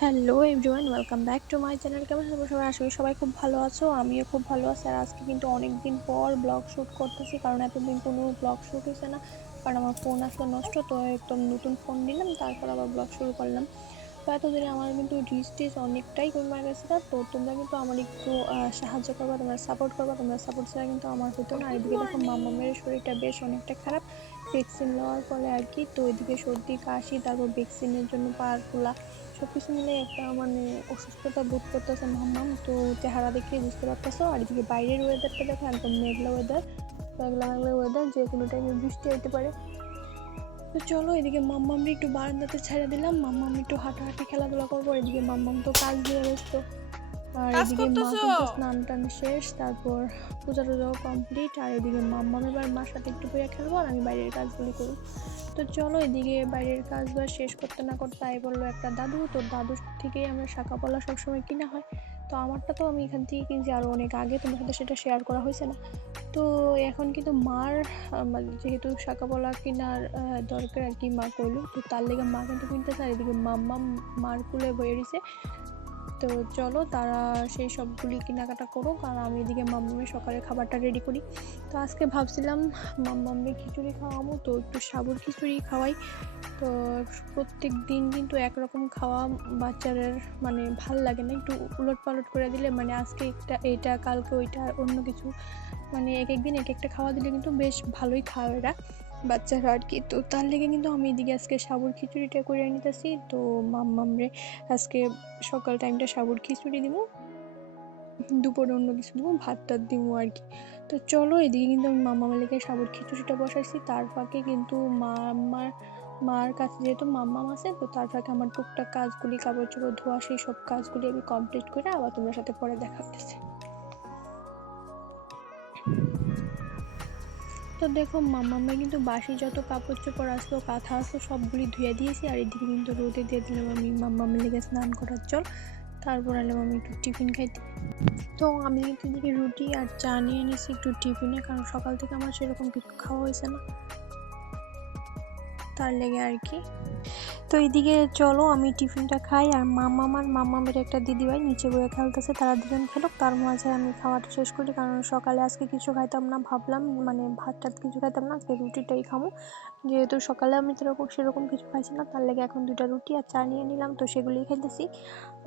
Hello everyone, welcome back to my channel. কেমন আছো সবাই? আশা করি সবাই খুব ভালো আছো। আমিও খুব ভালো আছি। আর আজকে কিন্তু অনেকদিন পর ব্লগ শ্যুট করতেছি, কারণ এতদিন কোনো ব্লগ শ্যুট হয়েছে না, কারণ আমার ফোন আসলে নষ্ট। তো একদম নতুন ফোন নিলাম, তারপর আবার ব্লগ শুরু করলাম। তো এতদিনে আমার কিন্তু রিচ অনেকটাই কমে গেছে। তো তোমরা কিন্তু আমার একটু সাহায্য করবা, তোমরা সাপোর্ট করবা। তোমরা সাপোর্ট ছাড়া কিন্তু আমার হতো না। আর গুড এদিকে দেখো মর্নিং। মামামের শরীরটা বেশ অনেকটা খারাপ, ভ্যাকসিন নেওয়ার পরে আর কি। তো এদিকে সর্দি কাশি, তারপর ভ্যাকসিনের জন্য পার ফোলা, সবকিছু মিলে একটা মানে অসুস্থতা বোধ করতেছে মাম্মাম। তো চেহারা দেখে বুঝতে পারতেছো। আর এদিকে বাইরের ওয়েদারটা দেখো, একদম মেঘলা ওয়েদার, মেঘলা মেঘলা ওয়েদার, যে কোনো টাইমে বৃষ্টি হতে পারে। তো চলো এদিকে মাম্মামকে একটু বারান্দাতে ছেড়ে দিলাম, মাম্মাম একটু হাঁটাহাঁটি খেলাধুলা করবো। এদিকে মাম্মাম তো কাজ দিয়ে ব্যস্ত। আর কাজ এদিকে মা করতেছো? কিন্তু স্নান টান শেষ, তারপর পূজা টুজাও কমপ্লিট। আর এদিকে মাম্মাম এবার মার সাথে একটু বইয়া খেলবো, আর আমি বাইরের কাজগুলি করবো। তো চলো এদিকে বাইরের কাজগুলো শেষ করতে না করতে আই বললো একটা দাদু। তো দাদুর থেকেই আমরা শাঁকাপালা সবসময় কিনা হয়। তো আমারটা তো আমি এখান থেকে কিনছি আরও অনেক আগে, তোমার সাথে সেটা শেয়ার করা হয়েছে না। তো এখন কিন্তু মার যেহেতু শাঁকাপালা কেনার দরকার আর কি, মা কইলো। তো তার লেগে মা কিন্তু কিনতেছে। আর এদিকে মাম্মাম মার কুলে বয়ে রয়েছে। তো চলো তারা সেই সবগুলি কেনাকাটা করুক, আর আমি এদিকে মাম্মামের সকালের খাবারটা রেডি করি। তো আজকে ভাবছিলাম মাম্মামকে খিচুড়ি খাওয়াবো, তো একটু সাবুর খিচুড়ি খাওয়াই। তো প্রত্যেক দিন কিন্তু একরকম খাওয়া বাচ্চাদের মানে ভাল লাগে না, একটু উলট পালট করে দিলে, মানে আজকে একটা এইটা, কালকে ওইটা, অন্য কিছু, মানে এক একদিন এক একটা খাওয়া দিলে কিন্তু বেশ ভালোই খাওয়া এরা বাচ্চারা আর কি। তো তার লেগে কিন্তু আমি এদিকে আজকে সাবুর খিচুড়িটা করে নিতেছি। তো মাম্মামরে আজকে সকাল টাইমটা সাবুর খিচুড়ি দিব, দুপুরে অন্য কিছু দিব, ভাত টাত দিব আর কি। তো চলো এদিকে কিন্তু আমি মাম্মামের লেগে সাবুর খিচুড়িটা বসাইছি, তার ফাঁকে কিন্তু মার কাছে যেহেতু মাম্মাম আছে, তো তার ফাঁকে আমার টুকটাক কাজগুলি, কাপড় চোপড় ধোয়া, সেই সব কাজগুলি আমি কমপ্লিট করে আবার তোমার সাথে পরে দেখা হতেছে। তো দেখো মাম্মামে কিন্তু বাসি যত কাপড় চোপড় আসলো, কাঁথা আসলো, সবগুলি ধুয়ে দিয়েছি। আর এদিকে কিন্তু রোদে দিয়ে দিলাম আমি মাম্মামের লেগে স্নান করার জল। তারপর এলাম আমি একটু টিফিন খাইতে। তো আমি কিন্তু এদিকে রুটি আর চা নিয়ে নিয়েছি একটু টিফিনে, কারণ সকাল থেকে আমার সেরকম কিছু খাওয়া হয়েছে না, তার লেগে আর কি। তো এইদিকে চলো আমি টিফিনটা খাই। আর মামামের একটা দিদিভাই নিচে বয়ে খেলতেছে, তারা দুজন খেলুক, তার মাঝে আমি খাওয়াটা শেষ করি। কারণ সকালে আজকে কিছু খাইতাম না, ভাবলাম মানে ভাত টাত কিছু খাইতাম না, আজকে রুটিটাই খামো। যেহেতু সকালে আমি সেরকম কিছু খাইছি না, তার লেগে এখন দুইটা রুটি আর চা নিয়ে নিলাম, তো সেগুলোই খাইতেছি।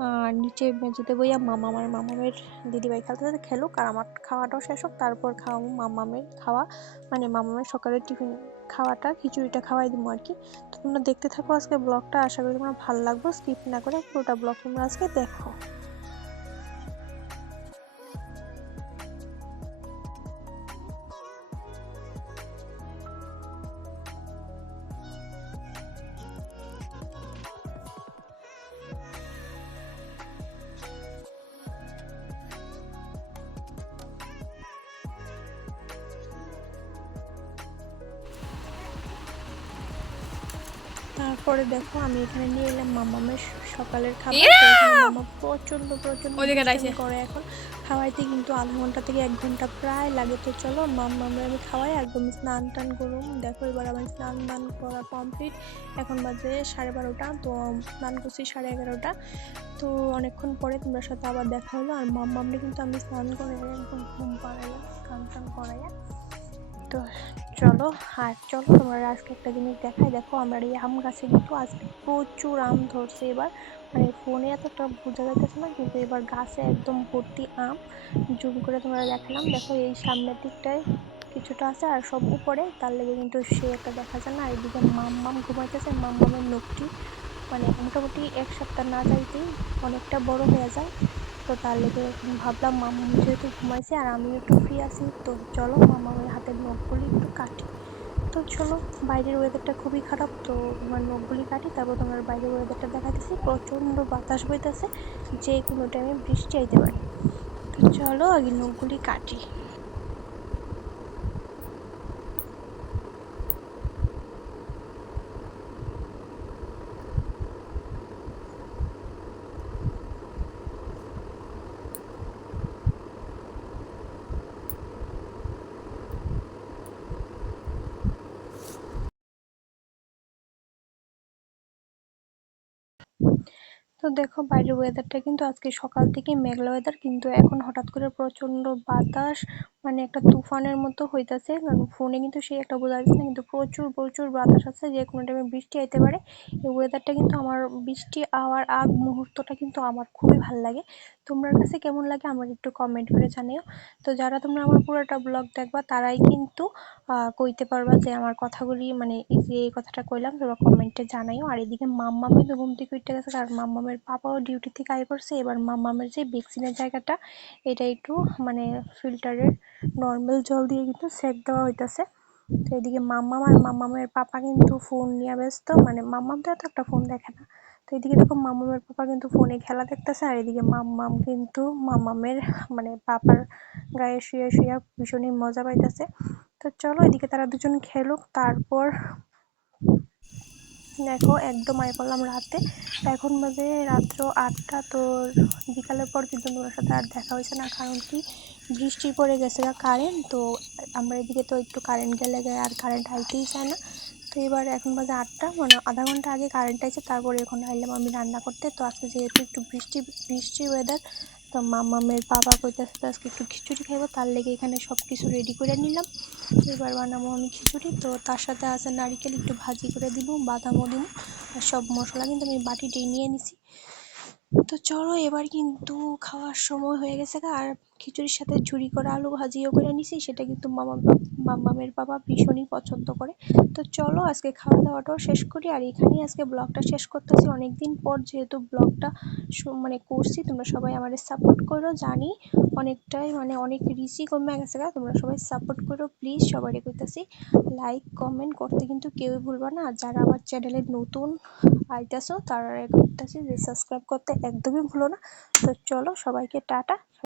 আর নিচে মেঝেতে বইয়া মামামের দিদিভাই খেলতেছে, খেলুক, আর আমার খাওয়াটাও শেষ হোক, তারপর খাওয়াবো মামামের খাওয়া, মানে মামামের সকালের টিফিন খাওয়াটা, খিচুড়িটা খাওয়াই দিব আর কি। তো তোমরা দেখতে থাকো আজকে ব্লগটা, আশা করি তোমার ভালো লাগবে, স্কিপ না করে পুরোটা ব্লগ তোমরা আজকে দেখো। তারপরে দেখো আমি এখানে নিয়ে এলাম মামামের সকালের খাবার। তো এখানে মামা প্রচন্ড প্রচন্ড ওদিকে দাইছে। দুষ্টামি করে এখন। খাওয়াইতে কিন্তু আধা ঘন্টা থেকে 1 ঘন্টা প্রায় লাগে। তো চলো মামামরে আমি খাওয়াই, একদম স্নান টান করুম। দেখো এবার আমার স্নান দান করা কমপ্লিট, এখন বাজে 12:30। তো স্নান করছি 11:30। তো অনেকক্ষণ পরে তোমার সাথে আবার দেখা হলো। আর মাম্মামরে কিন্তু আমি স্নান করে একদম ঘুম পাড়াইলাম, স্নান টান করাইয়া। তো চলো, আর চলো তোমার আজকে একটা জিনিস দেখাই। দেখো আমার এই আম গাছে কিন্তু আজকে প্রচুর আম ধরছে এবার, মানে ফোনে এতটা বোঝা যাইতেছে না, কিন্তু এবার গাছে একদম ভর্তি আম। জুম করে তোমরা দেখালাম, দেখো এই সামনের দিকটায় কিছুটা আছে, আর সব উপরে, তার লেগে কিন্তু সে একটা দেখা যায় না। আর এদিকে মাম্মাম ঘুমাইতেছে, মাম্মামের নখটি মানে মোটামুটি 1 সপ্তাহ না যাইতেই অনেকটা বড় হয়ে যায়। তো তার লেগে ভাবলাম মাম্মাম যেহেতু ঘুমাইছে আর আমিও একটু ফ্রি আছি, তো চলো মাম্মামের হাতের নখগুলি একটু কাটি। তো চলো, বাইরের ওয়েদারটা খুবই খারাপ, তো আমার নখগুলি কাটি, তারপর তোমার বাইরের ওয়েদারটা দেখাইতেছি। প্রচণ্ড বাতাস বইতেছে, যে কোনো টাইমে বৃষ্টি আইতে পারে। তো চলো আগে নখগুলি কাটি। তো দেখো বাইরের ওয়েদারটা কিন্তু আজকে সকাল থেকে মেঘলা ওয়েদার, কিন্তু এখন হঠাৎ করে প্রচন্ড বাতাস, মানে একটা তুফানের মতো হইতাছে। কারণ ফোনে কিন্তু সেই একটা বোঝা যাচ্ছে না, কিন্তু প্রচুর প্রচুর বাতাস আছে, যে কোনো টাইমে বৃষ্টি আইতে পারে। এই ওয়েদারটা কিন্তু আমার, বৃষ্টি আওয়ার আগ মুহূর্তটা কিন্তু আমার খুবই ভালো লাগে। তোমার কাছে কেমন লাগে আমার একটু কমেন্ট করে জানিও। তো যারা তোমরা আমার পুরোটা ব্লগ দেখবা তারাই কিন্তু কইতে পারবা যে আমার কথাগুলি, মানে এই যে এই কথাটা কইলাম তোমরা কমেন্টে জানাইও। আর এদিকে মাম্মামি তো ঘুম থেকে উঠে গেছে, আর মাম্মামের পাপাও ডিউটি থেকে আয় করছে। এবার মাম্মামের যে ভ্যাকসিনের জায়গাটা, এটা একটু মানে ফিল্টারের নর্মাল জল দিয়ে কিন্তু সেক দেওয়া হইতাছে। তো এদিকে মাম্মাম আর মাম্মামের পাপা কিন্তু ফোন নিয়ে ব্যস্ত, মানে মাম্মাম তো এত একটা ফোন দেখে না। তো এদিকে দেখো মাম্মামের পাপা কিন্তু ফোনে খেলা দেখতেছে, আর এদিকে মাম্মাম কিন্তু মাম্মামের মানে পাপার গায়ে শুয়ে শুয়ে ভীষণই মজা পাইতেছে। তো চলো এদিকে তারা দুজন খেলুক, তারপর দেখো একদম আয় করলাম রাতে। তো এখন বাজে রাত্র 8টা। তো বিকালের পর কিন্তু তোমার সাথে আর দেখা হয়েছে না, কারণ কি বৃষ্টি পড়ে গেছে কারেন্ট। তো আমরা এদিকে তো একটু কারেন্ট গেলে আর কারেন্ট আইতেই চায় না। তো এবার এখন বাজে 8টা, মানে আধা ঘন্টা আগে কারেন্ট আইছে, তারপরে এখন আইলাম আমি রান্না করতে। তো আজকে যেহেতু একটু বৃষ্টি বৃষ্টি ওয়েদার, তো মাম্মামের বাবা কইতাছে তো আজকে একটু খিচুড়ি খাইবো, তার লেগে এখানে সব কিছু রেডি করে নিলাম। এবার বানাবো আমি খিচুড়ি। তো তার সাথে আছে নারিকেল একটু ভাজি করে দিব, বাদামও দিব, আর সব মশলা কিন্তু আমি বাটিতেই নিয়ে নিছি। তো চলো এবার কিন্তু খাওয়ার সময় হয়ে গেছে আর খিচুড়ির সাথে ঝুরি করা আলু ভাজিও করে নিছি, সেটা কিন্তু মাম্মামের বাবা ভীষণই পছন্দ করে। তো চলো আজকে খাওয়া দাওয়াটাও শেষ করি, আর এখানেই আজকে ব্লগটা শেষ করতেছি। অনেকদিন পর যেহেতু ব্লগটা মানে করছি, তোমরা সবাই আমাদের সাপোর্ট করো। জানি অনেকটাই মানে অনেক রিচই কমে গেছে, তোমরা সবাই সাপোর্ট করো প্লিজ। সবাই কইতাছি লাইক কমেন্ট করতে কিন্তু কেউই ভুলবা না। আর যারা আমার চ্যানেলে নতুন আইতাছো তারা কইতাছি যে সাবস্ক্রাইব করতে একদমই ভুলো না। তো চলো সবাইকে টাটা।